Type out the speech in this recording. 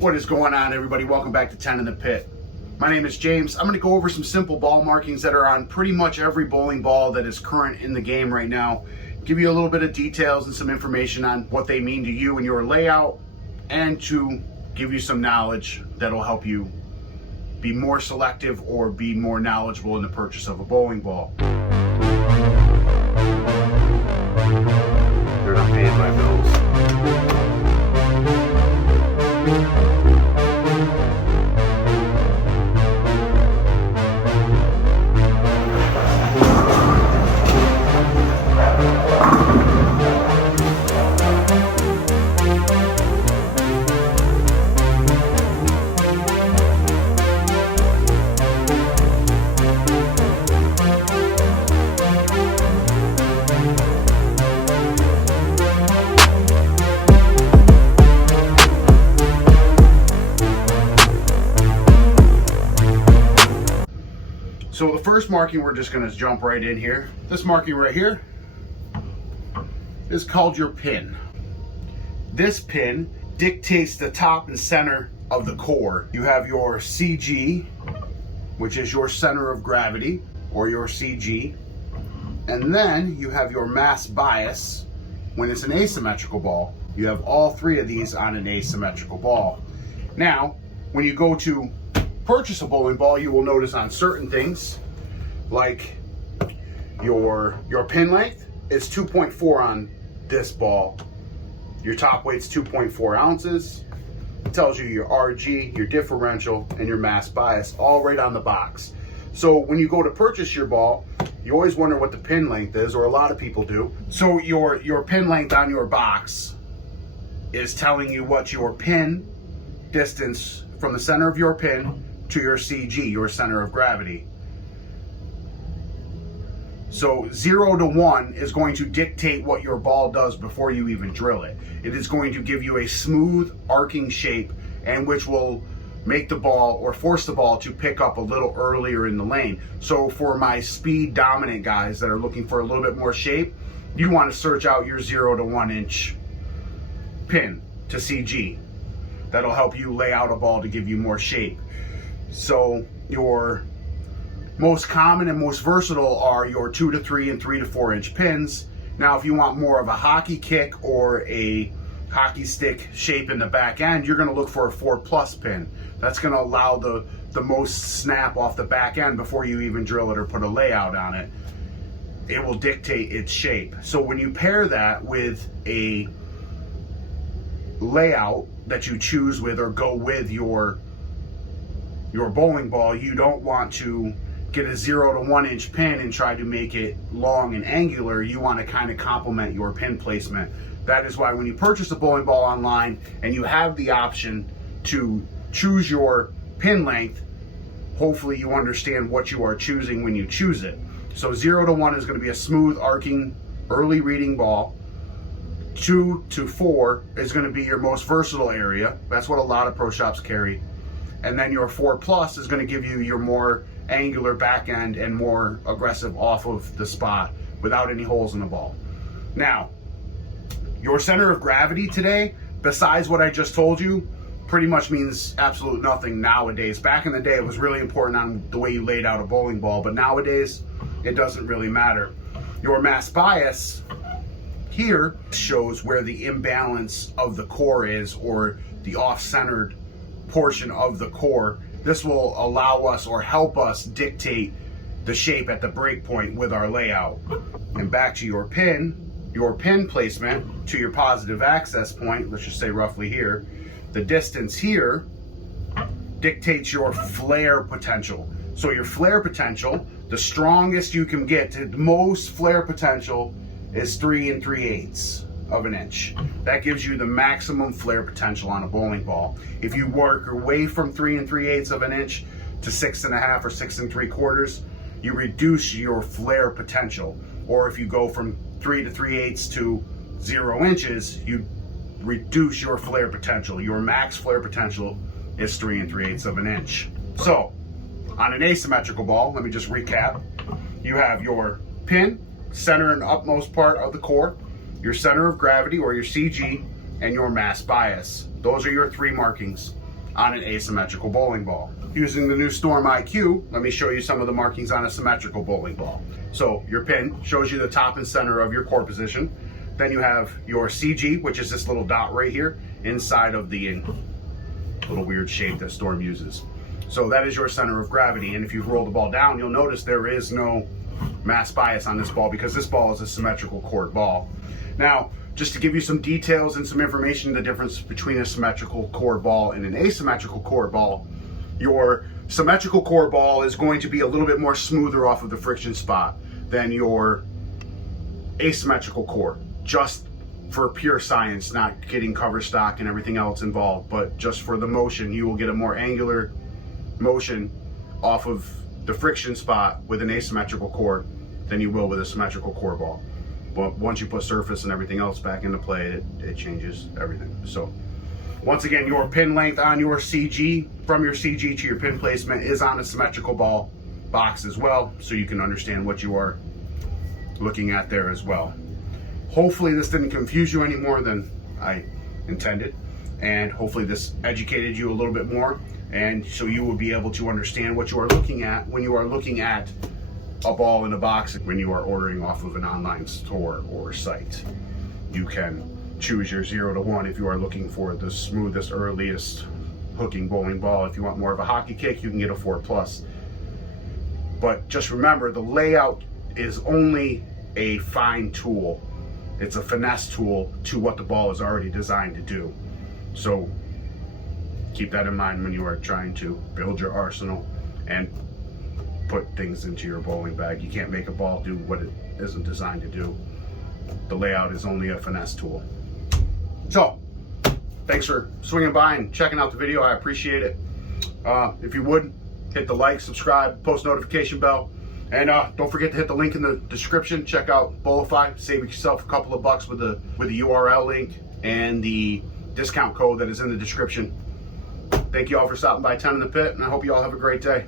What is going on, everybody? Welcome back to 10 in the Pit. My name is James. I'm going to go over some simple ball markings that are on pretty much every bowling ball that is current in the game right now. Give you a little bit of details and some information on what they mean to you and your layout, and to give you some knowledge that'll help you be more selective or be more knowledgeable in the purchase of a bowling ball. They're not paying my bills. So the first marking, we're just going to jump right in here. This marking right here is called your pin. This pin dictates the top and center of the core. You have your CG, which is your center of gravity, or your CG. And then you have your mass bias when it's an asymmetrical ball. You have all three of these on an asymmetrical ball. Now, when you go to purchase a bowling ball, you will notice on certain things, like your pin length is 2.4 on this ball. Your top weight's 2.4 ounces. It tells you your RG, your differential, and your mass bias, all right on the box. So when you go to purchase your ball, you always wonder what the pin length is, or a lot of people do. So your pin length on your box is telling you what your pin distance from the center of your pin to your CG, your center of gravity. So 0 to 1 is going to dictate what your ball does before you even drill it. It is going to give you a smooth arcing shape, and which will make the ball, or force the ball to pick up a little earlier in the lane. So for my speed dominant guys that are looking for a little bit more shape, you want to search out your 0 to 1 inch pin to CG. That'll help you lay out a ball to give you more shape. So your most common and most versatile are your 2 to 3 and 3 to 4 inch pins. Now, if you want more of a hockey kick or a hockey stick shape in the back end, you're going to look for a 4+ pin. That's going to allow the most snap off the back end before you even drill it or put a layout on it. It will dictate its shape. So when you pair that with a layout that you choose with or go with your bowling ball, you don't want to get a 0 to 1 inch pin and try to make it long and angular. You want to kind of complement your pin placement. That is why when you purchase a bowling ball online and you have the option to choose your pin length, hopefully you understand what you are choosing when you choose it. So 0 to 1 is going to be a smooth arcing early reading ball. 2 to 4 is going to be your most versatile area. That's what a lot of pro shops carry. And then your 4+ is going to give you your more angular back end and more aggressive off of the spot without any holes in the ball. Now, your center of gravity today, besides what I just told you, pretty much means absolute nothing nowadays. Back in the day, it was really important on the way you laid out a bowling ball, but nowadays, it doesn't really matter. Your mass bias here shows where the imbalance of the core is, or the off-centered portion of the core. This will allow us or help us dictate the shape at the break point with our layout. And back to your pin placement to your positive access point, let's just say roughly here, the distance here dictates your flare potential. So your flare potential, the strongest you can get to the most flare potential is 3 3/8 of an inch. That gives you the maximum flare potential on a bowling ball. If you work away from 3 3/8 of an inch to 6.5 or 6 3/4, you reduce your flare potential. Or if you go from 3 3/8 to 0 inches, you reduce your flare potential. Your max flare potential is 3 3/8 of an inch. So on an asymmetrical ball, let me just recap. You have your pin, center and upmost part of the core, your center of gravity or your CG, and your mass bias. Those are your three markings. on an asymmetrical bowling ball. Using the new Storm IQ, let me show you some of the markings on a symmetrical bowling ball. So your pin shows you the top and center of your core position. Then you have your CG, which is this little dot right here inside of the little weird shape that Storm uses. So that is your center of gravity. And if you roll the ball down, you'll notice there is no mass bias on this ball because this ball is a symmetrical chord ball. Now, just to give you some details and some information, the difference between a symmetrical chord ball and an asymmetrical chord ball, your symmetrical chord ball is going to be a little bit more smoother off of the friction spot than your asymmetrical chord, just for pure science, not getting cover stock and everything else involved, but just for the motion, you will get a more angular motion off of the friction spot with an asymmetrical chord than you will with a symmetrical chord ball. But once you put surface and everything else back into play, it changes everything. So once again, your pin length on your CG, from your CG to your pin placement, is on a symmetrical ball box as well, so you can understand what you are looking at there as well. Hopefully this didn't confuse you any more than I intended, and hopefully this educated you a little bit more, and so you will be able to understand what you are looking at when you are looking at a ball in a box when you are ordering off of an online store or site. You can choose your 0 to 1 if you are looking for the smoothest, earliest hooking bowling ball. If you want more of a hockey kick, you can get a 4+. But just remember, the layout is only a fine tool. It's a finesse tool to what the ball is already designed to do. So keep that in mind when you are trying to build your arsenal and put things into your bowling bag. You can't make a ball do what it isn't designed to do. The layout is only a finesse tool. So, thanks for swinging by and checking out the video. I appreciate it. If you would, hit the like, subscribe, post notification bell, and don't forget to hit the link in the description. Check out Bowlify. Save yourself a couple of bucks with the URL link and the discount code that is in the description. Thank you all for stopping by 10 in the Pit, and I hope you all have a great day.